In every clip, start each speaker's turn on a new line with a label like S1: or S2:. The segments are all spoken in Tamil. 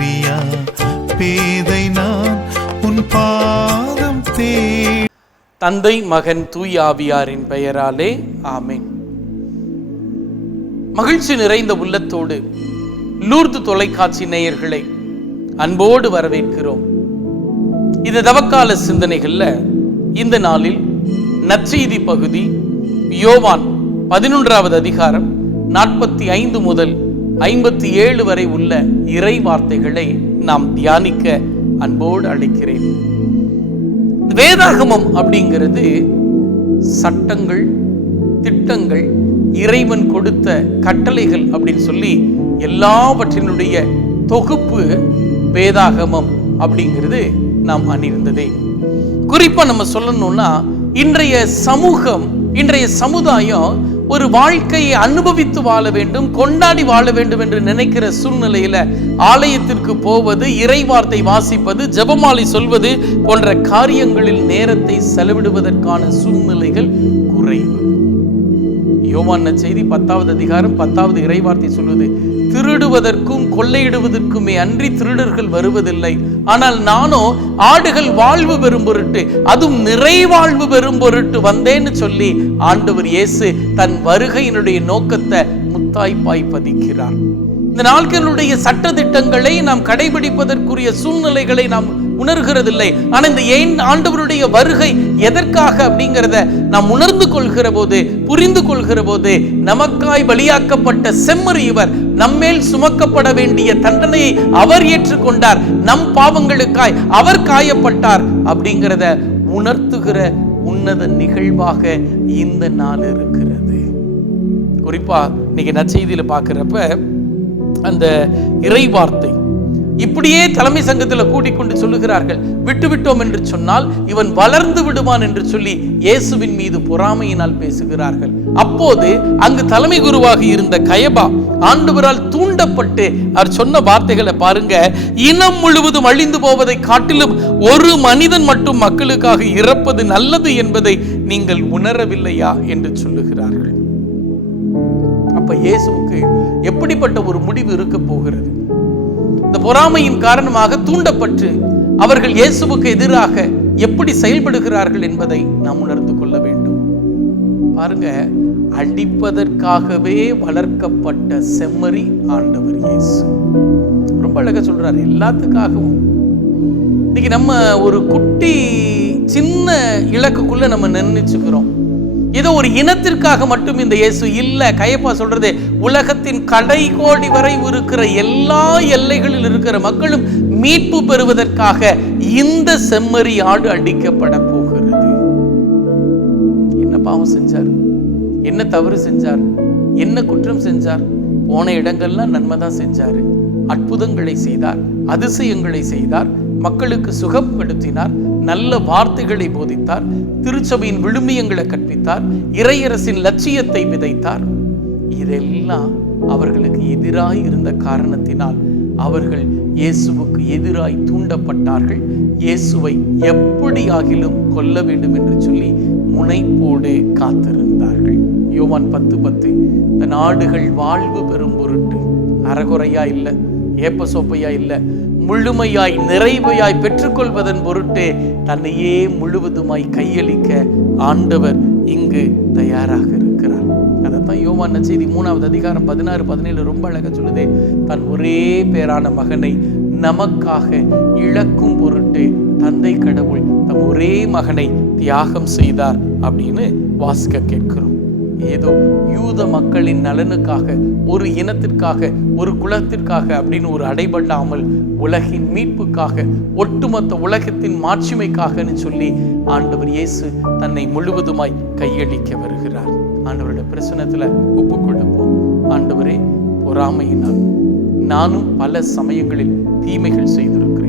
S1: பாதை பேதை நான் உன் பாதம் தே
S2: தந்தை மகன் தூய் ஆவியாரின் பெயராலே ஆமேன். மகிழ்ச்சி நிறைந்த உள்ளத்தோடு லூர்து தொலைக்காட்சி நேயர்களை அன்போடு வரவேற்கிறோம். இந்த தவக்கால சிந்தனைகள்ல இந்த நாளில் நற்செய்தி பகுதி யோவான் பதினொன்றாவது அதிகாரம் நாற்பத்தி ஐந்து முதல் ஐம்பத்தி ஏழு வரை உள்ள இறை வார்த்தைகளை நாம் தியானிக்க அன்போடு அழைக்கிறேன். வேதாகமம் அப்படிங்கிறது சட்டங்கள் திட்டங்கள் இறைவன் கொடுத்த கட்டளைகள் அப்படின்னு சொல்லி எல்லாவற்றினுடைய தொகுப்பு வேதாகமம் அப்படிங்கிறது நாம் அணிந்ததே. குறிப்பா நம்ம சொல்லணும்னா இன்றைய சமூகம் இன்றைய சமுதாயம் ஒரு வாழ்க்கையை அனுபவித்து வாழ வேண்டும் கொண்டாடி வாழ வேண்டும் என்று நினைக்கிற சூழ்நிலையில ஆலயத்திற்கு போவது இறைவார்த்தை வாசிப்பது ஜெபமாலை சொல்வது போன்ற காரியங்களில் நேரத்தை செலவிடுவதற்கான சூழ்நிலைகள் யோவான் செய்தி பத்தாவது அதிகாரம் பத்தாவது இறைவார்த்தை சொல்வது திருடுவதற்கும் கொள்ளையிடுவதற்குமே அன்றி திருடர்கள் வருவதில்லை. ஆனால் நானோ ஆடுகள் வாழ்வு பெறும் பொருட்டு அதுவும் நிறைவாழ்வு பெறும் பொருட்டு வந்தேன்னு சொல்லி ஆண்டவர் இயேசு தன் வருகையினுடைய நோக்கத்தை முத்தாய்ப்பாய் பதிக்கிறார். இந்த நாட்களுடைய சட்ட திட்டங்களை நாம் கடைபிடிப்பதற்குரிய சூழ்நிலைகளை நாம் உணர்கிறதில்லை. ஆனால் இந்த ஏன் ஆண்டவருடைய வருகை எதற்காக அப்படிங்கிறத நாம் உணர்ந்து கொள்கிற போது புரிந்து கொள்கிற போது நமக்காய் பலியாக்கப்பட்ட செம்மறி இவர் நம்மேல் சுமக்கப்பட வேண்டிய தண்டனையை அவர் ஏற்றுக்கொண்டார். நம் பாவங்களுக்காய் அவர் காயப்பட்டார் அப்படிங்கிறத உணர்த்துகிற உன்னத நிகழ்வாக இந்த நாள் இருக்கிறது. குறிப்பா இன்னைக்கு நற்செய்தியில பார்க்குறப்ப அந்த இறை வார்த்தை இப்படியே தலைமை சங்கத்தில் கூட்டிக் கொண்டு சொல்லுகிறார்கள். விட்டுவிட்டோம் என்று சொன்னால் இவன் வளர்ந்து விடுவான் என்று சொல்லி இயேசுவின் மீது பொறாமையினால் பேசுகிறார்கள். அப்போது அங்கு தலைமை குருவாக இருந்த கயபா ஆண்டவரால் தூண்டப்பட்டு அவர் சொன்ன வார்த்தைகளை பாருங்க. இனம் முழுவதும் அழிந்து போவதை காட்டிலும் ஒரு மனிதன் மட்டும் மக்களுக்காக இறப்பது நல்லது என்பதை நீங்கள் உணரவில்லையா? என்று சொல்லுகிறார்கள். அப்ப இயேசுவுக்கு எப்படிப்பட்ட ஒரு முடிவு இருக்க போகிறது? இந்த பொறாமையின் காரணமாக தூண்டப்பட்டு அவர்கள் இயேசுவுக்கு எதிராக எப்படி செயல்படுகிறார்கள் என்பதை நாம் உணர்ந்து கொள்ள வேண்டும். பாருங்க அடிப்பதற்காகவே வளர்க்கப்பட்ட செம்மறி ஆண்டவர் இயேசு. ரொம்ப அழகா சொல்றார் எல்லாத்துக்காகவும். இன்னைக்கு நம்ம ஒரு குட்டி சின்ன இலக்குக்குள்ள நம்ம நிர்ணயிச்சுக்கிறோம் ஏதோ ஒரு இனத்திற்காக மட்டும் இந்த இயேசு இல்லை. கையப்பா சொல்றது உலகத்தின் கடை கோடி வரை இருக்கிற எல்லா எல்லைகளில் இருக்கிற மக்களும் மீட்பு பெறுவதற்காக இந்த செம்மறி ஆடு அடிக்கப்பட போகிறது. என்ன பாவம் செஞ்சார்? என்ன தவறு செஞ்சார்? என்ன குற்றம் செஞ்சார்? போன இடங்கள்லாம் நன்மை தான் செஞ்சாரு. அற்புதங்களை செய்தார் அதிசயங்களை செய்தார் மக்களுக்கு சுகப்படுத்தினார் நல்ல வார்த்தைகளை போதித்தார் திருச்சபையின் விழுமியங்களை கற்பித்தார் இறையரசின் லட்சியத்தை விதைத்தார். இதெல்லாம் அவர்களுக்கு எதிராய் இருந்த காரணத்தினால் அவர்கள் இயேசுவுக்கு எதிராய் தூண்டப்பட்டார்கள். இயேசுவை எப்படியாகிலும் கொல்ல வேண்டும் என்று சொல்லி முனைப்போடு காத்திருந்தார்கள். யோவான் பத்து பத்து இந்த நாடுகள் வாழ்வு பெறும் பொருட்டு அறகுறையா இல்லை ஏப்ப சோப்பையா இல்லை முழுமையாய் நிறைவையாய் பெற்றுக்கொள்வதன் பொருட்டு தன்னையே முழுவதுமாய் கையளிக்க ஆண்டவர் இங்கு தயாராக இருக்கிறார். அதைத்தான் யோவான் நற்செய்தி மூணாவது அதிகாரம் பதினாறு பதினேழு ரொம்ப அழகாக சொல்லுதே தன் ஒரே பேரான மகனை நமக்காக இழக்கும் பொருட்டு தந்தை கடவுள் தம் ஒரே மகனை தியாகம் செய்தார் அப்படின்னு வாசிக்க கேட்கிறோம். ஏதோ யூத மக்களின் நலனுக்காக ஒரு இனத்திற்காக ஒரு குலத்திற்காக அப்படின்னு ஒரு அடைபடாமல் உலகின் மீட்புக்காக ஒட்டுமொத்த உலகத்தின் மாட்சிமைக்காகன்னு சொல்லி ஆண்டவர் இயேசு தன்னை முழுவதுமாய் கையளிக்க வருகிறார். ஆண்டவருடைய பிரசனத்தில் ஒப்பு கொடுப்போம் ஆண்டவரே பொறாமையினால் நானும் பல சமயங்களில் தீமைகள் செய்திருக்கிறேன்.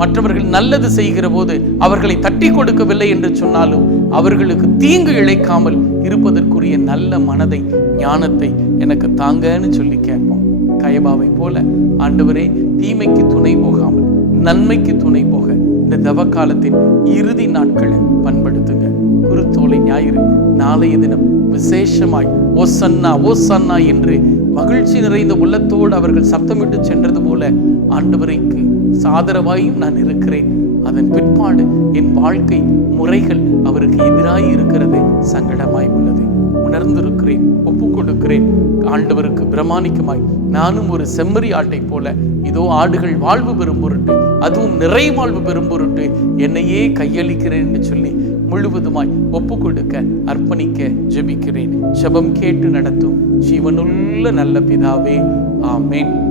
S2: மற்றவர்கள் நல்லது செய்கிற போது அவர்களை தட்டி கொடுக்கவில்லை என்று சொன்னாலும் அவர்களுக்கு தீங்கு இழைக்காமல் இருப்பதற்குரிய நல்ல மனதை ஞானத்தை எனக்கு தாங்கன்னு சொல்லி கேட்போம். கயபாவை போல ஆண்டவரே தீமைக்கு துணை போகாமல் நன்மைக்கு துணை போக இந்த தவ காலத்தின் இறுதி நாட்களை பண்படுத்துங்க. குருத்தோலை ஞாயிறு நாளைய தினம் விசேஷமாய் ஓ சன்னா ஓ சன்னா என்று மகிழ்ச்சி நிறைந்த உள்ளத்தோடு அவர்கள் சப்தமிட்டு சென்றது போல ஆண்டவரைக்கு சாதரவாயும் நான் இருக்கிறேன். அதன் பிற்பாடு என் வாழ்க்கை முறைகள் அவருக்கு எதிராக இருக்கிறது சங்கடமாய் உள்ளது. உணர்ந்திருக்கிறேன் ஒப்பு கொடுக்கிறேன் ஆண்டவருக்கு பிரமாணிக்கமாய். நானும் ஒரு செம்மறி ஆட்டை போல இதோ ஆடுகள் வாழ்வு பெறும் பொருட்டு அதுவும் நிறை வாழ்வு பெறும் பொருட்டு என்னையே கையளிக்கிறேன் என்று சொல்லி முழுவதுமாய் ஒப்பு கொடுக்க அர்ப்பணிக்க ஜெபிக்கிறேன். ஜெபம் கேட்டு நடத்தும். ஜீவனுள்ள நல்ல பிதாவே ஆமேன்.